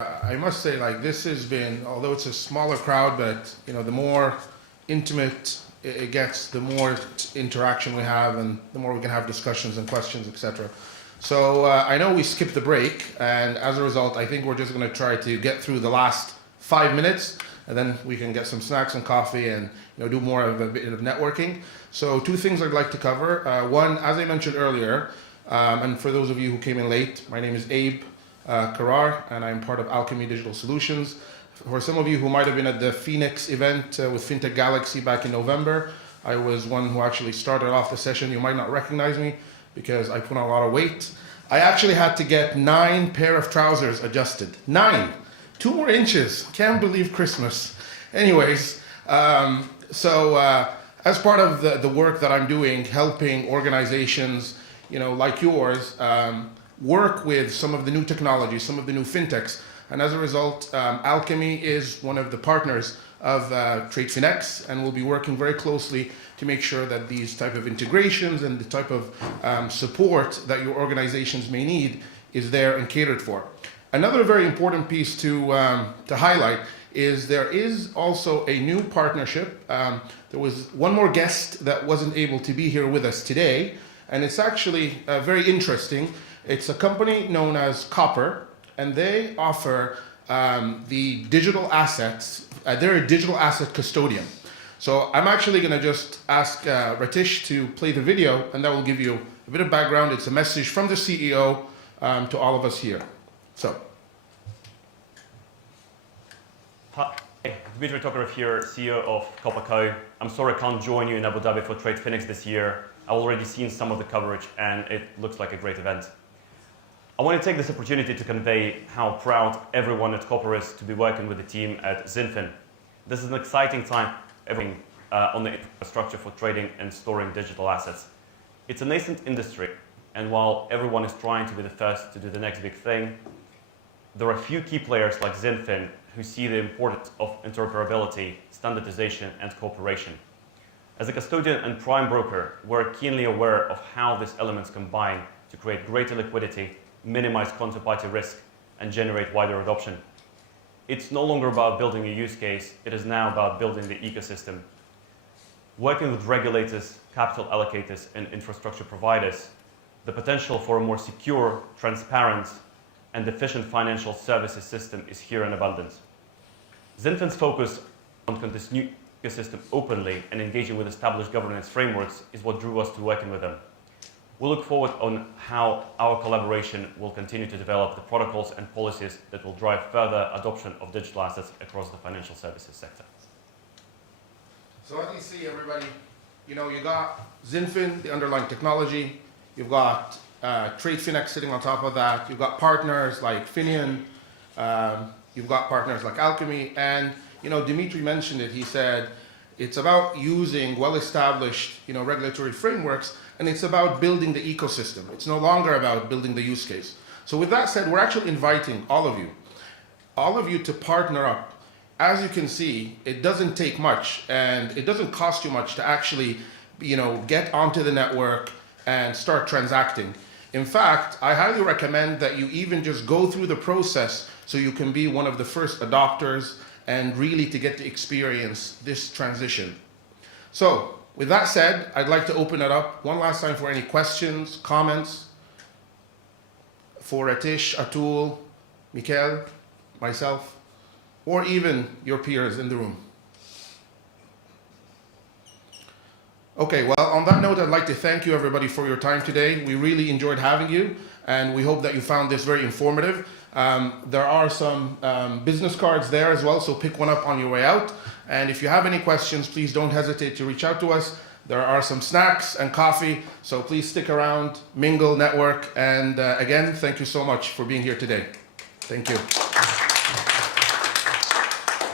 I must say, like, this has been, although it's a smaller crowd, but the more intimate it gets, the more interaction we have, and the more we can have discussions and questions, etc. So I know we skipped the break, and as a result, I think we're just going to try to get through the last 5 minutes, and then we can get some snacks and coffee, and do more of a bit of networking. So 2 things I'd like to cover. One, as I mentioned earlier, and for those of you who came in late, my name is Abe Karar, and I'm part of Alchemy Digital Solutions. For some of you who might have been at the Phoenix event with FinTech Galaxy back in November, I was one who actually started off the session. You might not recognize me because I put on a lot of weight. I actually had to get 9 pair of trousers adjusted. 9! 2 more inches. Can't believe Christmas. Anyways, as part of the work that I'm doing, helping organizations, like yours, work with some of the new technologies, some of the new fintechs, and as a result, Alchemy is one of the partners of TradeFinex, and we'll be working very closely to make sure that these type of integrations and the type of support that your organizations may need is there and catered for. Another very important piece to highlight is there is also a new partnership. There was one more guest that wasn't able to be here with us today, and it's actually very interesting. It's a company known as Copper, and they offer the digital assets. They're a digital asset custodian. So I'm actually going to just ask Ratish to play the video, and that will give you a bit of background. It's a message from the CEO to all of us here. So. Hi, Dmitry Tokarev here, CEO of Copper Co. I'm sorry I can't join you in Abu Dhabi for TradeFinex this year. I've already seen some of the coverage, and it looks like a great event. I want to take this opportunity to convey how proud everyone at Copper is to be working with the team at XinFin. This is an exciting time on the infrastructure for trading and storing digital assets. It's a nascent industry, and while everyone is trying to be the first to do the next big thing, there are a few key players like XinFin who see the importance of interoperability, standardization, and cooperation. As a custodian and prime broker, we're keenly aware of how these elements combine to create greater liquidity, minimize counterparty risk, and generate wider adoption. It's no longer about building a use case, it is now about building the ecosystem. Working with regulators, capital allocators, and infrastructure providers, the potential for a more secure, transparent, and efficient financial services system is here in abundance. XinFin's focus on this new ecosystem openly and engaging with established governance frameworks is what drew us to working with them. We look forward on how our collaboration will continue to develop the protocols and policies that will drive further adoption of digital assets across the financial services sector. So as you see, everybody, you got XinFin, the underlying technology. You've got TradeFinex sitting on top of that. You've got partners like Finian. You've got partners like Alchemy. And, Dimitri mentioned it. He said it's about using well-established, regulatory frameworks, and it's about building the ecosystem. It's no longer about building the use case. So with that said, we're actually inviting all of you to partner up. As you can see, it doesn't take much, and it doesn't cost you much to actually, get onto the network and start transacting. In fact, I highly recommend that you even just go through the process so you can be one of the first adopters and really to get to experience this transition. So, with that said, I'd like to open it up one last time for any questions, comments for Ratish, Atul, Mikhail, myself, or even your peers in the room. Okay, well, on that note, I'd like to thank you everybody for your time today. We really enjoyed having you, and we hope that you found this very informative. There are some business cards there as well, so pick one up on your way out. And if you have any questions, please don't hesitate to reach out to us. There are some snacks and coffee, so please stick around, mingle, network, and again, thank you so much for being here today. Thank you.